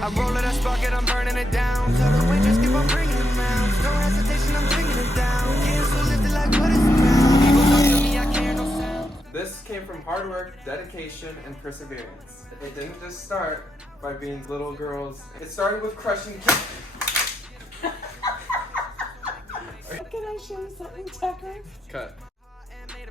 I roll it, I spark it, I'm burning it down. Tell the wind, just keep on bringing it down. No hesitation, I'm bringing it down. Getting so lifted like what is around. People talk to me, I can't hear no sound. This came from hard work, dedication, and perseverance. It didn't just start by being little girls. It started with crushing. Can I show you something, Tucker? Cut.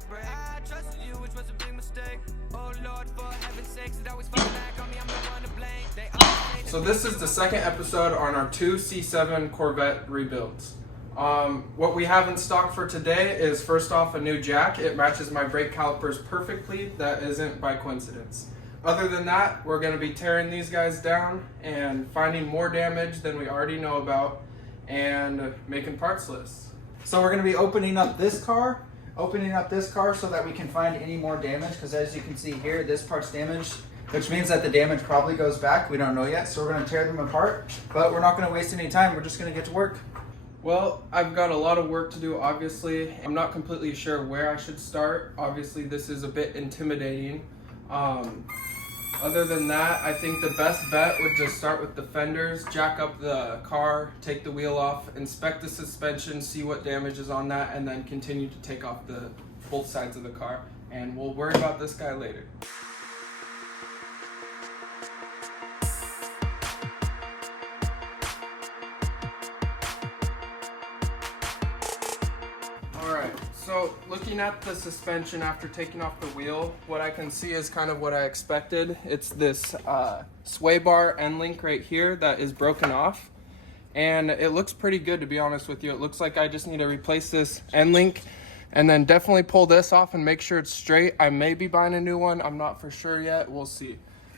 I trusted you, which was a big mistake. Oh Lord, for heaven's sakes, it always falls back on me. I'm the one to blame. They all say So this is the second episode on our two C7 Corvette rebuilds. What we have in stock for today is first off a new jack. It matches my brake calipers perfectly. That isn't by coincidence. Other than that, we're going to be tearing these guys down and finding more damage than we already know about and making parts lists. So we're going to be opening up this car so that we can find any more damage, because as you can see here, this part's damaged, which means that the damage probably goes back. We don't know yet, so we're going to tear them apart, but we're not going to waste any time. We're just going to get to work. Well, I've got a lot of work to do, obviously. I'm not completely sure where I should start. Obviously, this is a bit intimidating. Other than that, I think the best bet would just start with the fenders, jack up the car, take the wheel off, inspect the suspension, see what damage is on that, and then continue to take off both sides of the car. And we'll worry about this guy later. So looking at the suspension after taking off the wheel, what I can see is kind of what I expected. It's this sway bar end link right here that is broken off. And it looks pretty good, to be honest with you. It looks like I just need to replace this end link and then definitely pull this off and make sure it's straight. I may be buying a new one. I'm not for sure yet. We'll see.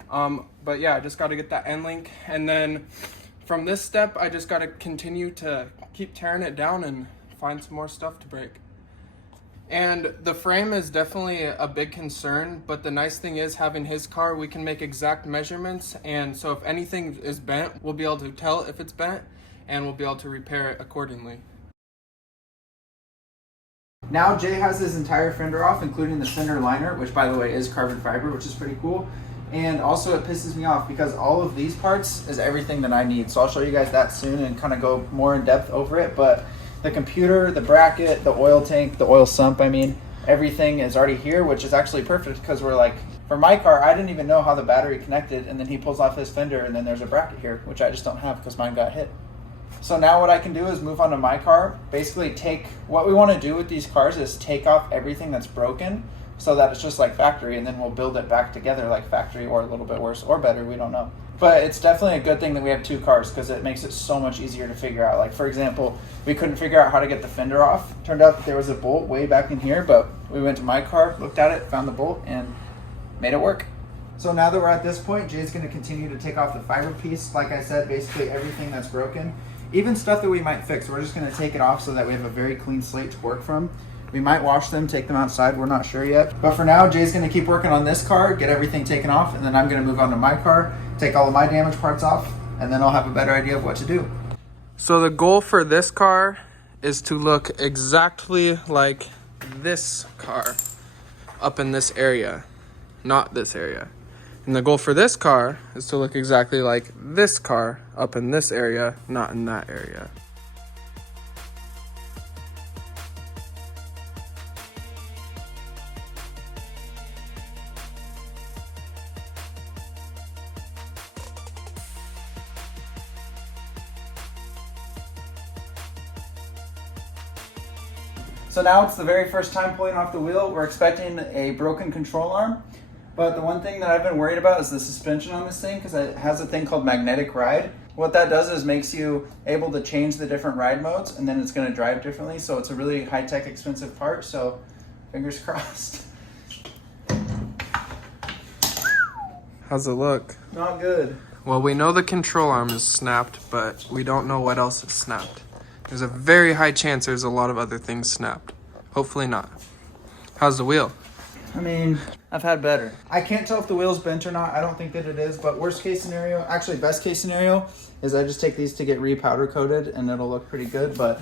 But yeah, I just got to get that end link. And then from this step, I just got to continue to keep tearing it down and find some more stuff to break. And the frame is definitely a big concern, but the nice thing is having his car, we can make exact measurements, and so if anything is bent, we'll be able to tell if it's bent, and we'll be able to repair it accordingly. Now Jay has his entire fender off, including the fender liner, which by the way is carbon fiber, which is pretty cool. And also it pisses me off because all of these parts is everything that I need. So I'll show you guys that soon and kind of go more in depth over it, but the computer, the bracket, the oil tank, the oil sump, everything is already here, which is actually perfect because we're like, for my car, I didn't even know how the battery connected, and then he pulls off his fender and then there's a bracket here, which I just don't have because mine got hit. So now what I can do is move on to my car, basically what we want to do with these cars is take off everything that's broken so that it's just like factory, and then we'll build it back together like factory, or a little bit worse or better, we don't know. But it's definitely a good thing that we have two cars because it makes it so much easier to figure out. Like for example, we couldn't figure out how to get the fender off. Turned out that there was a bolt way back in here, but we went to my car, looked at it, found the bolt, and made it work. So now that we're at this point, Jay's going to continue to take off the fiber piece. Like I said, basically everything that's broken, even stuff that we might fix, we're just going to take it off so that we have a very clean slate to work from. We might wash them, take them outside, we're not sure yet. But for now, Jay's going to keep working on this car, get everything taken off, and then I'm going to move on to my car, take all of my damaged parts off, and then I'll have a better idea of what to do. So the goal for this car is to look exactly like this car up in this area, not this area. And the goal for this car is to look exactly like this car up in this area, not in that area. So now it's the very first time pulling off the wheel. We're expecting a broken control arm. But the one thing that I've been worried about is the suspension on this thing, because it has a thing called magnetic ride. What that does is makes you able to change the different ride modes, and then it's going to drive differently. So it's a really high-tech, expensive part. So fingers crossed. How's it look? Not good. Well, we know the control arm is snapped, but we don't know what else is snapped. There's a very high chance there's a lot of other things snapped. Hopefully not. How's the wheel? I've had better. I can't tell if the wheel's bent or not. I don't think that it is, but worst case scenario, actually best case scenario, is I just take these to get re-powder coated and it'll look pretty good, but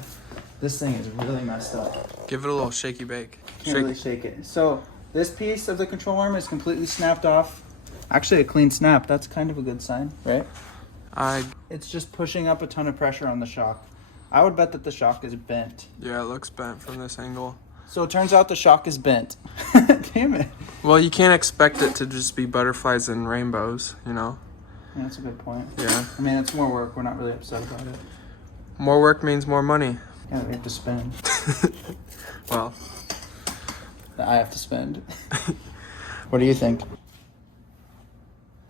this thing is really messed up. Give it a little shaky bake. Can't really shake it. So this piece of the control arm is completely snapped off. Actually a clean snap. That's kind of a good sign, right? It's just pushing up a ton of pressure on the shock. I would bet that the shock is bent. Yeah, it looks bent from this angle. So it turns out the shock is bent. Damn it. Well, you can't expect it to just be butterflies and rainbows, you know? Yeah, that's a good point. Yeah. I mean, it's more work. We're not really upset about it. More work means more money. Yeah, we have to spend. Well, That I have to spend. What do you think?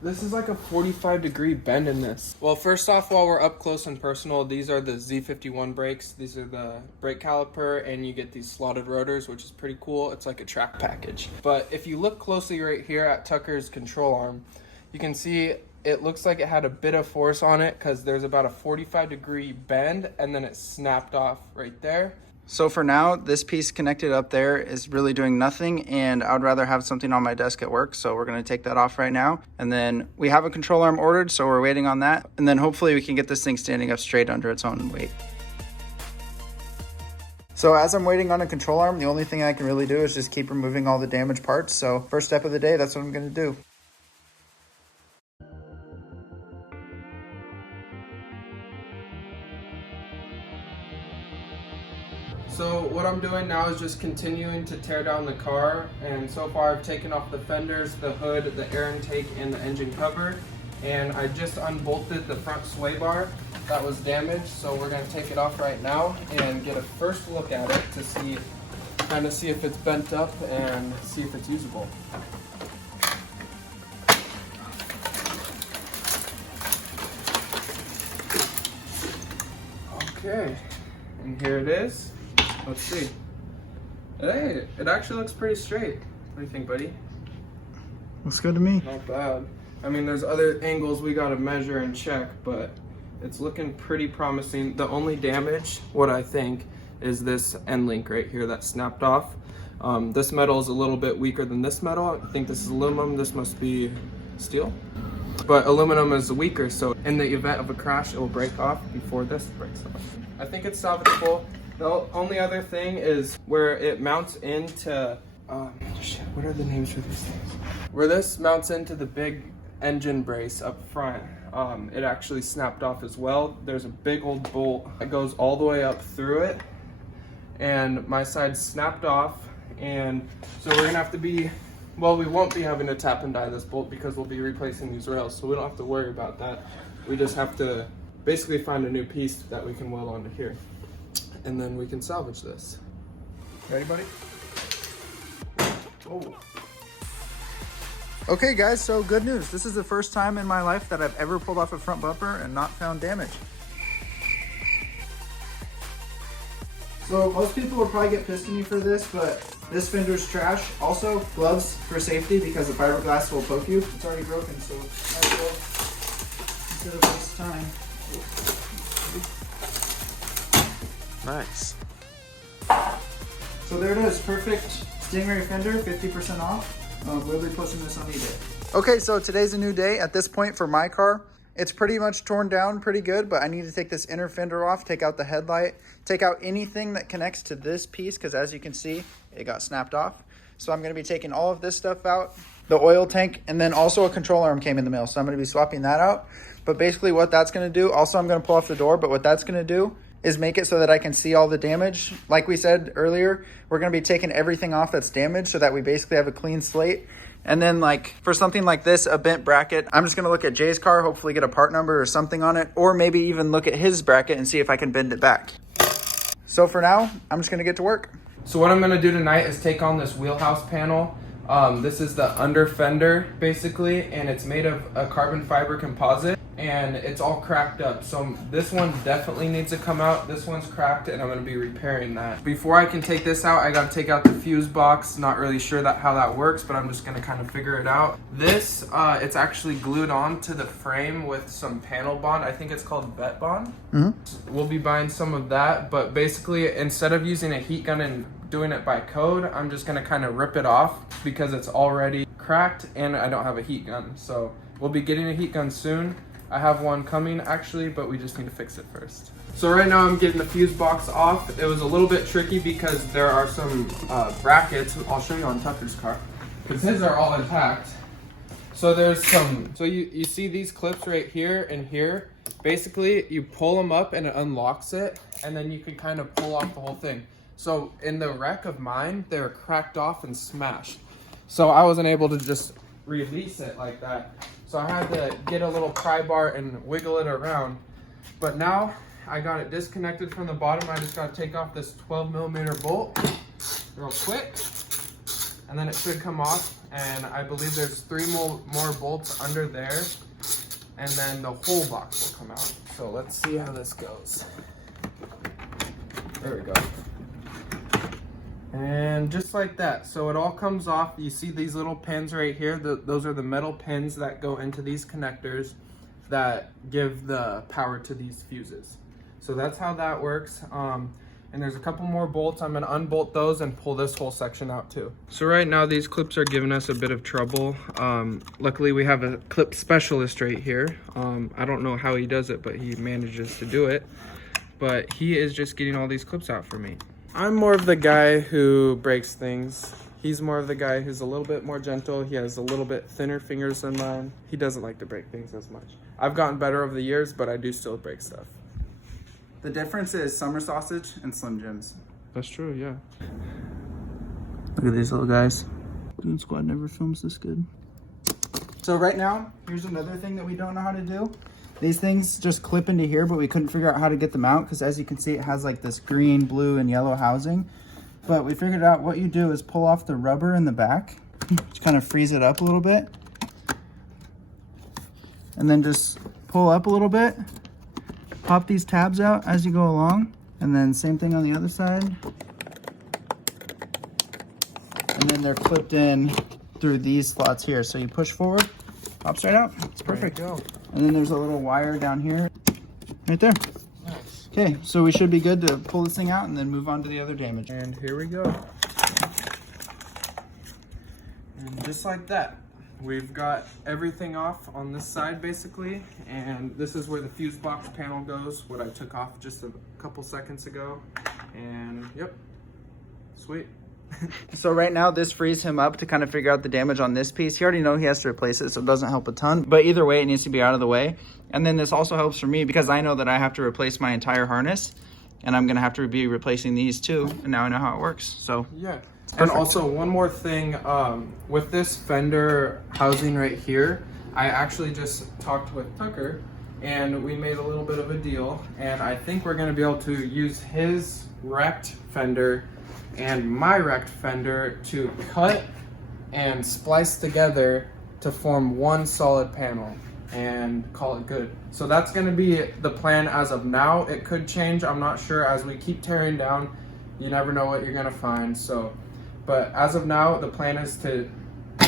this is like a 45-degree bend in this. Well, first off, while we're up close and personal, these are the Z51 brakes. These are the brake caliper, and you get these slotted rotors, which is pretty cool. It's like a track package. But if you look closely right here at Tucker's control arm, you can see it looks like it had a bit of force on it because there's about a 45-degree bend, and then it snapped off right there. So for now, this piece connected up there is really doing nothing, and I would rather have something on my desk at work, so we're going to take that off right now. And then we have a control arm ordered, so we're waiting on that. And then hopefully we can get this thing standing up straight under its own weight. So as I'm waiting on a control arm, the only thing I can really do is just keep removing all the damaged parts. So first step of the day, that's what I'm going to do. So what I'm doing now is just continuing to tear down the car, and so far I've taken off the fenders, the hood, the air intake, and the engine cover, and I just unbolted the front sway bar that was damaged, so we're going to take it off right now and get a first look at it to see, kind of see if it's bent up and see if it's usable. Okay, and here it is. Let's see. Hey, it actually looks pretty straight. What do you think, buddy? Looks good to me. Not bad. I mean, there's other angles we gotta measure and check, but it's looking pretty promising. The only damage, what I think, is this end link right here that snapped off. This metal is a little bit weaker than this metal. I think this is aluminum, this must be steel. But aluminum is weaker, so in the event of a crash, it will break off before this breaks off. I think it's salvageable. The only other thing is where it mounts into, shit, what are the names for these things? Where this mounts into the big engine brace up front, it actually snapped off as well. There's a big old bolt that goes all the way up through it, and my side snapped off, and so we're gonna have to be, well, we won't be having to tap and die this bolt because we'll be replacing these rails, so we don't have to worry about that. We just have to basically find a new piece that we can weld onto here, and then we can salvage this. Ready, buddy? Oh. Okay guys, so good news. This is the first time in my life that I've ever pulled off a front bumper and not found damage. So most people will probably get pissed at me for this, but this fender's trash. Also, gloves for safety because the fiberglass will poke you. It's already broken, so might as well instead of waste time. Nice. So there it is, perfect Stingray fender, 50% off. We'll be posting this on eBay. Okay, so today's a new day. At this point for my car, it's pretty much torn down pretty good, but I need to take this inner fender off, take out the headlight, take out anything that connects to this piece, because as you can see, it got snapped off. So I'm gonna be taking all of this stuff out, the oil tank, and then also a control arm came in the mail, so I'm gonna be swapping that out. But basically what that's gonna do, also I'm gonna pull off the door, but what that's gonna do is make it so that I can see all the damage. Like we said earlier, we're gonna be taking everything off that's damaged so that we basically have a clean slate. And then like for something like this, a bent bracket, I'm just gonna look at Jay's car, hopefully get a part number or something on it, or maybe even look at his bracket and see if I can bend it back. So for now, I'm just gonna get to work. So what I'm gonna do tonight is take on this wheelhouse panel. This is the under fender basically, and it's made of a carbon fiber composite, and it's all cracked up. So this one definitely needs to come out. This one's cracked, and I'm gonna be repairing that. Before I can take this out, I gotta take out the fuse box. Not really sure how that works, but I'm just gonna kind of figure it out. This, it's actually glued on to the frame with some panel bond. I think it's called vet bond. Mm-hmm. We'll be buying some of that, but basically instead of using a heat gun and doing it by code, I'm just gonna kind of rip it off because it's already cracked and I don't have a heat gun. So we'll be getting a heat gun soon. I have one coming actually, but we just need to fix it first. So right now I'm getting the fuse box off. It was a little bit tricky because there are some brackets. I'll show you on Tucker's car because his are all intact. So there's some, so you see these clips right here and here. Basically, you pull them up and it unlocks it, and then you can kind of pull off the whole thing. So in the wreck of mine, they were cracked off and smashed. So I wasn't able to just release it like that. So I had to get a little pry bar and wiggle it around. But now I got it disconnected from the bottom. I just got to take off this 12mm bolt real quick, and then it should come off. And I believe there's 3 more bolts under there, and then the whole box will come out. So let's see how this goes. There we go. And just like that, so it all comes off. You see these little pins right here, those are the metal pins that go into these connectors that give the power to these fuses. So that's how that works. And there's a couple more bolts. I'm gonna unbolt those and pull this whole section out too. So right now these clips are giving us a bit of trouble. Luckily we have a clip specialist right here. I don't know how he does it, but he manages to do it. But he is just getting all these clips out for me. I'm more of the guy who breaks things. He's more of the guy who's a little bit more gentle. He has a little bit thinner fingers than mine. He doesn't like to break things as much. I've gotten better over the years, but I do still break stuff. The difference is Summer Sausage and Slim Jims. That's true, yeah. Look at these little guys. Goon Squad never films this good. So right now, here's another thing that we don't know how to do. These things just clip into here, but we couldn't figure out how to get them out because as you can see, it has like this green, blue, and yellow housing. But we figured out what you do is pull off the rubber in the back, just kind of freeze it up a little bit. And then just pull up a little bit. Pop these tabs out as you go along, and then same thing on the other side. And then they're clipped in through these slots here. So you push forward, pops right out. It's perfect. There you go. And then there's a little wire down here, right there. Nice. Okay, so we should be good to pull this thing out and then move on to the other damage. And here we go. And just like that, we've got everything off on this side basically, and this is where the fuse box panel goes, what I took off just a couple seconds ago. And yep, sweet. So right now this frees him up to kind of figure out the damage on this piece. He already knows he has to replace it, so it doesn't help a ton, but either way it needs to be out of the way. And then this also helps for me because I know that I have to replace my entire harness, and I'm gonna have to be replacing these too, and now I know how it works. So yeah. And also one more thing, with this fender housing right here, I actually just talked with Tucker and we made a little bit of a deal, and I think we're going to be able to use his wrecked fender and my wrecked fender to cut and splice together to form one solid panel and call it good. So that's going to be the plan as of now. It could change, I'm not sure. As we keep tearing down, you never know what you're going to find. So but as of now, the plan is to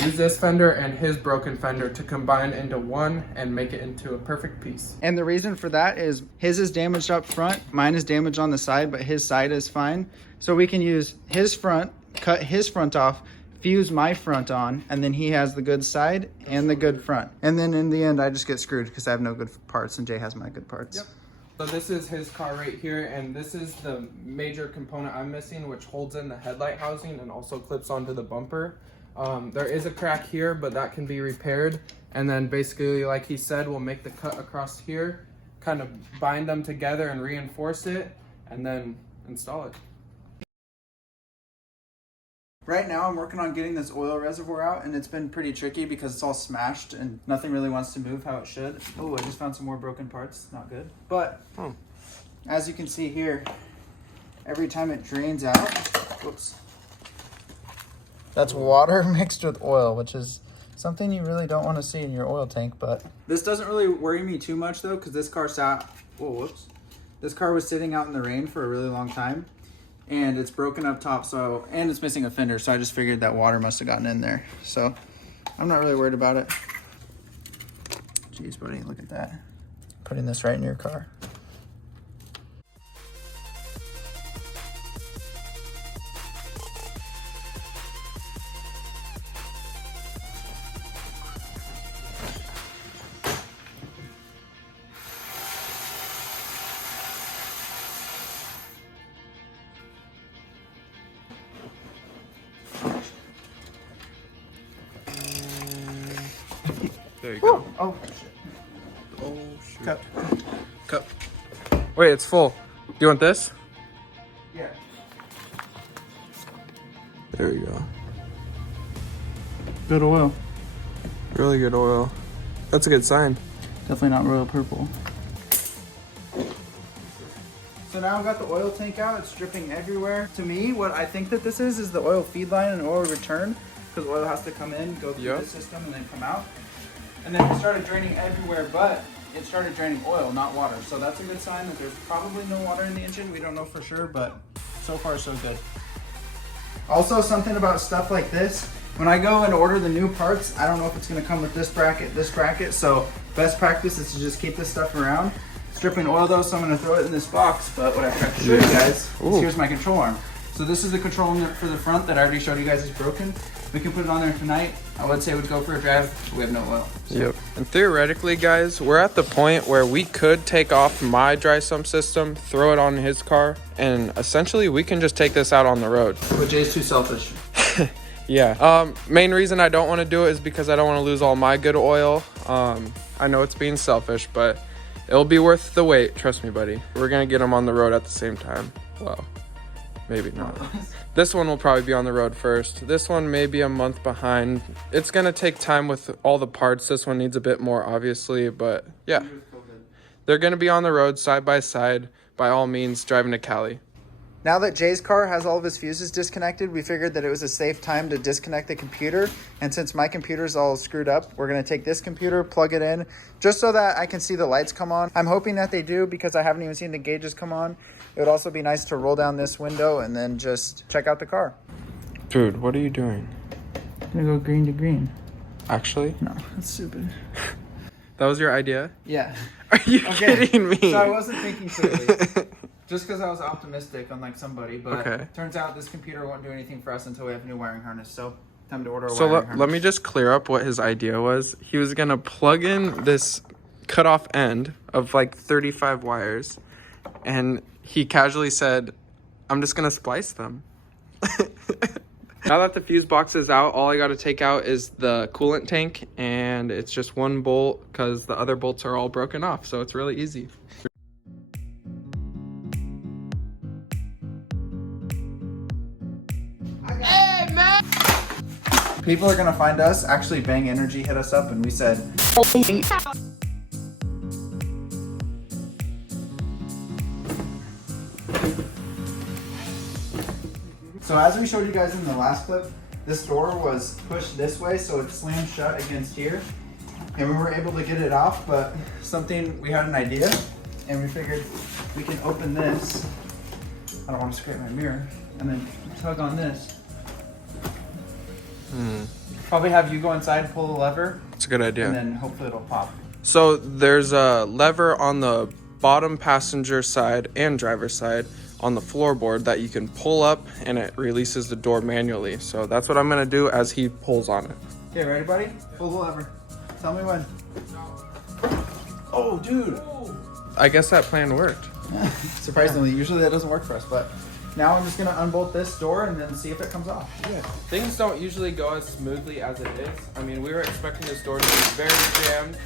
use this fender and his broken fender to combine into one and make it into a perfect piece. And the reason for that is his is damaged up front, mine is damaged on the side, but his side is fine. So we can use his front, cut his front off, fuse my front on, and then he has the good side and the good front. And then in the end, I just get screwed because I have no good parts and Jay has my good parts. Yep. So this is his car right here, and this is the major component I'm missing, which holds in the headlight housing and also clips onto the bumper. There is a crack here, but that can be repaired. And then basically, like he said, we'll make the cut across here, kind of bind them together and reinforce it, and then install it. Right now I'm working on getting this oil reservoir out, and it's been pretty tricky because it's all smashed and nothing really wants to move how it should. Oh, I just found some more broken parts. Not good. But as you can see here, every time it drains out, whoops, that's water mixed with oil, which is something you really don't want to see in your oil tank. But this doesn't really worry me too much though, because this car this car was sitting out in the rain for a really long time. And it's broken up top, so, and it's missing a fender, so I just figured that water must have gotten in there. So I'm not really worried about it. Jeez, buddy, look at that. Putting this right in your car. There you go. Oh, shit. Oh, shoot. Cup. Cup. Wait, it's full. Do you want this? Yeah. There we go. Good oil. Really good oil. That's a good sign. Definitely not royal purple. So now I've got the oil tank out. It's dripping everywhere. To me, what I think that this is the oil feed line and oil return, because oil has to come in, go through the system, and then come out. And then it started draining everywhere, but it started draining oil, not water. So that's a good sign that there's probably no water in the engine. We don't know for sure, but so far so good. Also, something about stuff like this, when I go and order the new parts, I don't know if it's gonna come with this bracket, so best practice is to just keep this stuff around. It's dripping oil though, so I'm gonna throw it in this box, but what I forgot to show you guys is here's my control arm. So this is the control arm for the front that I already showed you guys is broken. We can put it on there tonight. I would say we'd go for a drive, but we have no oil. So. Yep. And theoretically, guys, we're at the point where we could take off my dry sump system, throw it on his car, and essentially we can just take this out on the road. But Jay's too selfish. Yeah. Main reason I don't want to do it is because I don't want to lose all my good oil. I know it's being selfish, but it'll be worth the wait. Trust me, buddy. We're going to get them on the road at the same time. Well, maybe not. This one will probably be on the road first. This one may be a month behind. It's going to take time with all the parts. This one needs a bit more, obviously, but yeah. They're going to be on the road side by side, by all means, driving to Cali. Now that Jay's car has all of his fuses disconnected, we figured that it was a safe time to disconnect the computer. And since my computer's all screwed up, we're gonna take this computer, plug it in, just so that I can see the lights come on. I'm hoping that they do because I haven't even seen the gauges come on. It would also be nice to roll down this window and then just check out the car. Dude, what are you doing? I'm gonna go green to green. Actually? No, that's stupid. That was your idea? Yeah. Are you kidding me? So I wasn't thinking clearly. Just because I was optimistic, unlike somebody, but turns out this computer won't do anything for us until we have a new wiring harness. So time to order a wiring harness. Let me just clear up what his idea was. He was gonna plug in this cutoff end of like 35 wires, and he casually said, "I'm just gonna splice them." Now that the fuse box is out, all I got to take out is the coolant tank, and it's just one bolt because the other bolts are all broken off, so it's really easy. People are gonna find us. Actually, Bang Energy hit us up and we said, so as we showed you guys in the last clip, this door was pushed this way, so it slammed shut against here. And we were able to get it off, but we had an idea, and we figured we can open this. I don't want to scrape my mirror. And then tug on this. Probably have you go inside and pull the lever. It's a good idea. And then hopefully it'll pop. So there's a lever on the bottom passenger side and driver's side on the floorboard that you can pull up, and it releases the door manually. So that's what I'm gonna do as he pulls on it. Okay, ready, buddy? Pull the lever. Tell me when. Oh, dude. I guess that plan worked. Surprisingly, usually that doesn't work for us, but now I'm just gonna unbolt this door and then see if it comes off. Yeah. Things don't usually go as smoothly as it is. I mean, we were expecting this door to be very jammed.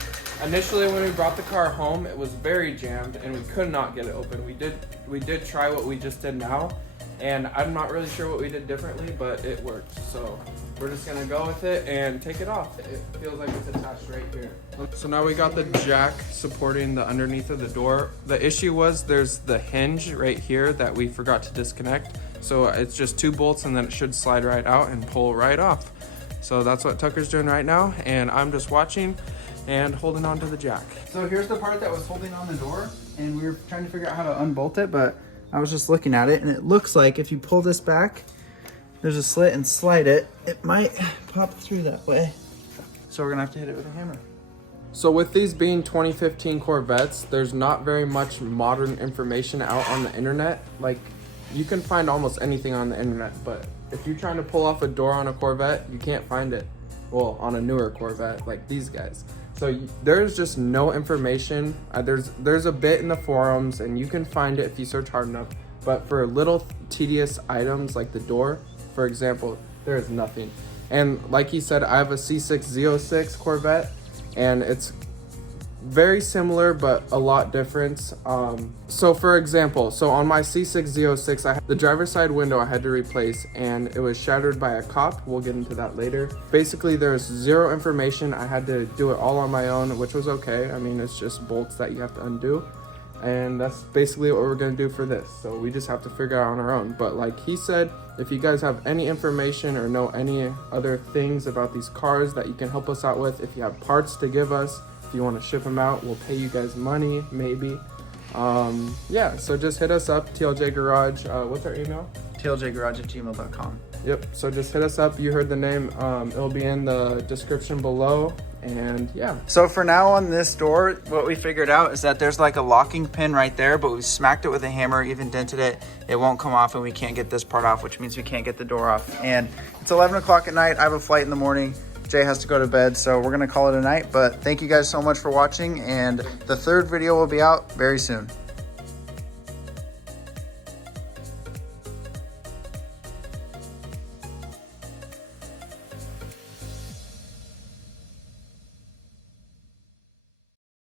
Initially, when we brought the car home, it was very jammed and we could not get it open. We did try what we just did now, and I'm not really sure what we did differently, but it worked. So we're just gonna go with it and take it off. It feels like it's attached right here. So now we got the jack supporting the underneath of the door. The issue was there's the hinge right here that we forgot to disconnect. So it's just 2 bolts and then it should slide right out and pull right off. So that's what Tucker's doing right now, and I'm just watching and holding on to the jack. So here's the part that was holding on the door, and we were trying to figure out how to unbolt it, but I was just looking at it, and it looks like if you pull this back, there's a slit, and slide it, it might pop through that way. So we're gonna have to hit it with a hammer. So with these being 2015 Corvettes, there's not very much modern information out on the internet. Like, you can find almost anything on the internet, but if you're trying to pull off a door on a Corvette, you can't find it. Well, on a newer Corvette, like these guys. So there's just no information. There's a bit in the forums, and you can find it if you search hard enough. But for little tedious items like the door, for example, there is nothing. And like he said, I have a C6 Z06 Corvette, and it's very similar but a lot different. So for example, so on my C6Z06, the driver's side window I had to replace, and it was shattered by a cop. We'll get into that later. Basically there's zero information. I had to do it all on my own, which was okay. I mean, it's just bolts that you have to undo, and that's basically what we're gonna do for this. So we just have to figure out on our own. But like he said, if you guys have any information or know any other things about these cars that you can help us out with, if you have parts to give us, if you want to ship them out, we'll pay you guys money, maybe. Yeah, so just hit us up, TLJ Garage. What's our email? tljgarage@gmail.com. Yep, so just hit us up. You heard the name. It'll be in the description below. And yeah. So for now on this door, what we figured out is that there's like a locking pin right there, but we smacked it with a hammer, even dented it. It won't come off, and we can't get this part off, which means we can't get the door off. And it's 11 o'clock at night. I have a flight in the morning. Jay has to go to bed, so we're gonna call it a night. But thank you guys so much for watching, and the third video will be out very soon.